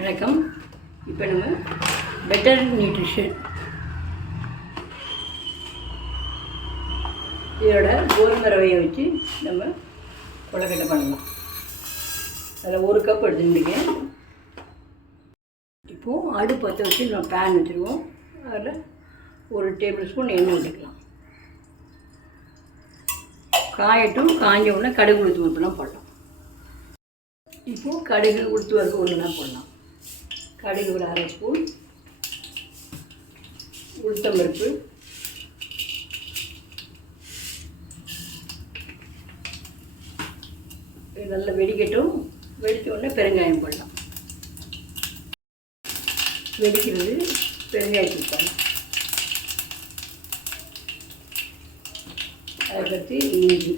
வணக்கம். இப்போ நம்ம பெட்டர் நியூட்ரிஷன் இதோட கோதுமை ரவையை வச்சு நம்ம கொலக்கட்டை பண்ணலாம். அதில் ஒரு கப் எடுத்துருக்கேன் இப்போது அடுப்பு பற்ற வச்சு நம்ம பேன் வச்சுருவோம். அதில் ஒரு டேபிள் ஸ்பூன் எண்ணெய் விட்டுக்கலாம் காயட்டும் காஞ்ச உடனே கடுகு உளுத்து மட்டும் போடலாம். இப்போது கடுகு உளுத்து வரைக்கும் ஒன்றுலாம் போடலாம். கடுகு ஒரு அரை ஸ்பூன் உளுத்தம்பருப்பு நல்லா வெடிக்கட்டும். வெடித்த உடனே பெருங்காயம் போடலாம். வெடிக்கிறது பெருங்காயத்துக்கு போடலாம் அதை பற்றி இஞ்சி.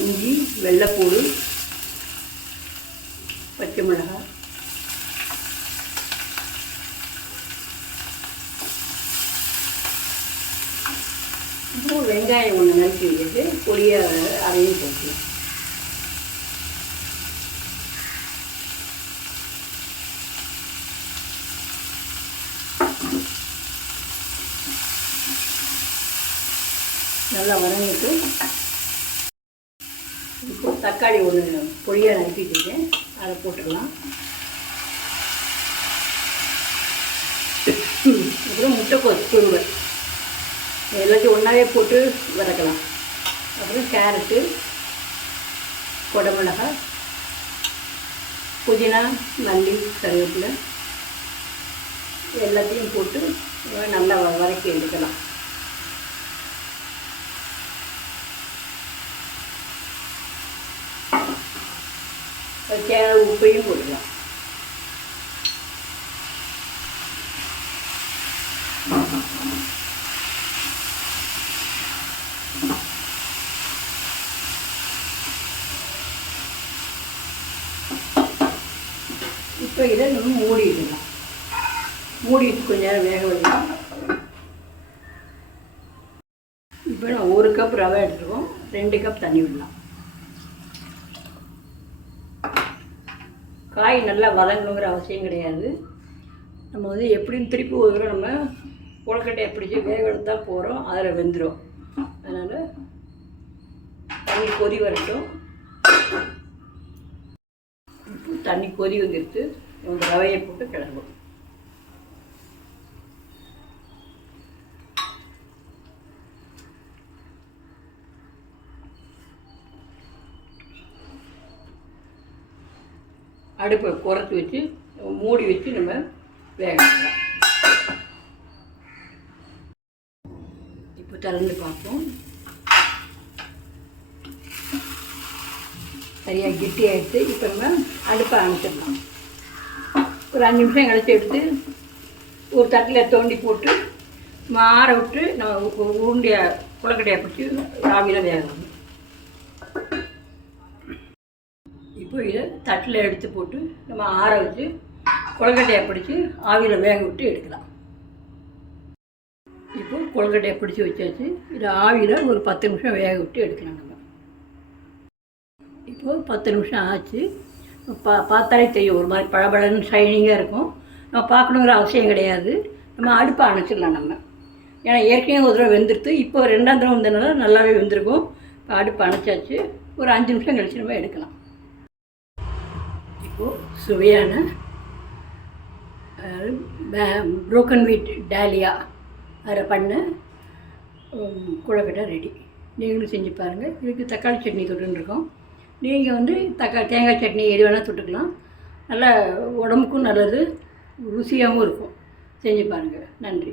இஞ்சி வெள்ளைப்பூடு பச்சை மிளகாய் அப்புறம் வெங்காயம் ஒன்று நறுக்கி வச்சுட்டு பொடியை அதையும் போட்டுக்கலாம். நல்லா வதங்கிட்டு இப்போ தக்காளி ஒன்று பொடியாக நறுக்கி வச்சுருக்கேன். அதை போட்டுக்கலாம். அப்புறம் முட்டைக்கோஸ் துருவல் எல்லாத்தையும் ஒன்றாவே போட்டு வதக்கலாம். அப்புறம் கேரட்டு குடமிளகாய் புதினா மல்லி கருவேப்பிலை எல்லாத்தையும் போட்டு நல்லா வ- வதக்கி எடுக்கலாம். தேவை உப்பையும் போடலாம் இப்போ இதை நம்ம மூடிடலாம். மூடிட்டு கொஞ்ச நேரம் வேக வைக்கலாம். இப்போ நான் ஒரு கப் ரவை எடுத்துருக்கோம் ரெண்டு கப் தண்ணி விடலாம். காய் நல்லா வதங்கணுங்கிற அவசியம் கிடையாது. நம்ம வந்து எப்படியும் திருப்பி ஒரு நம்ம கொழுக்கட்டையை பிடிச்சி வேக எடுத்தால் போகிறோம் அதில் வெந்துடும் அதனால் தண்ணி கொதி வரட்டும். தண்ணி கொதி வந்துடுத்து இந்த ரவையை போட்டு கிளம்பும் அடுப்பை குறைச்சி வச்சு மூடி வச்சு நம்ம வேக வைக்கலாம். இப்போ திறந்து பார்ப்போம். சரியாக கெட்டி ஆகிடுச்சு இப்போ நம்ம அடுப்பை அணைச்சிடலாம். ஒரு அஞ்சு நிமிஷம் கழிச்சு எடுத்து ஒரு தட்டில் தோண்டி போட்டு மாற விட்டு நம்ம உ- உருண்டைய குளக்கட்டையை பிடிச்சி ராவியில் வேகணும். இப்போ இதை தட்டில் எடுத்து போட்டு நம்ம ஆற வச்சு கொழுக்கட்டையை பிடிச்சி ஆவியில் வேக விட்டு எடுக்கலாம். இப்போ கொழுக்கட்டையை பிடிச்சி வச்சாச்சு. இதை ஆவியில் ஒரு பத்து நிமிஷம் வேக விட்டு எடுக்கலாம் நம்ம. இப்போ பத்து நிமிஷம் ஆச்சு. பா பார்த்தாலே தெரியும் ஒரு மாதிரி பளபளன்னு ஷைனிங்காக இருக்கும். நம்ம பார்க்கணுங்கிற அவசியம் கிடையாது. நம்ம அடுப்பை அணைச்சிடலாம் நம்ம. ஏன்னா ஏற்கனவே ஒரு தடவை வெந்துருத்து இப்போ ரெண்டாம் தடவை வந்ததுனால நல்லாவே வெந்திருக்கும். இப்போ அடுப்பு அணைச்சாச்சு. ஒரு அஞ்சு நிமிஷம் கழிச்சு நம்ம எடுக்கலாம். சுவையான புரோக்கன் வீட் டேலியா அதில் பண்ண குழக்கட்டை ரெடி நீங்களும் செஞ்சு பாருங்கள் இதுக்கு தக்காளி சட்னி தொட்டுன்னு இருக்கோம் நீங்கள் வந்து தக்காளி தேங்காய் சட்னி எது வேணால் தொட்டுக்கலாம். நல்லா உடம்புக்கும் நல்லது ருசியாகவும் இருக்கும். செஞ்சு பாருங்கள் நன்றி.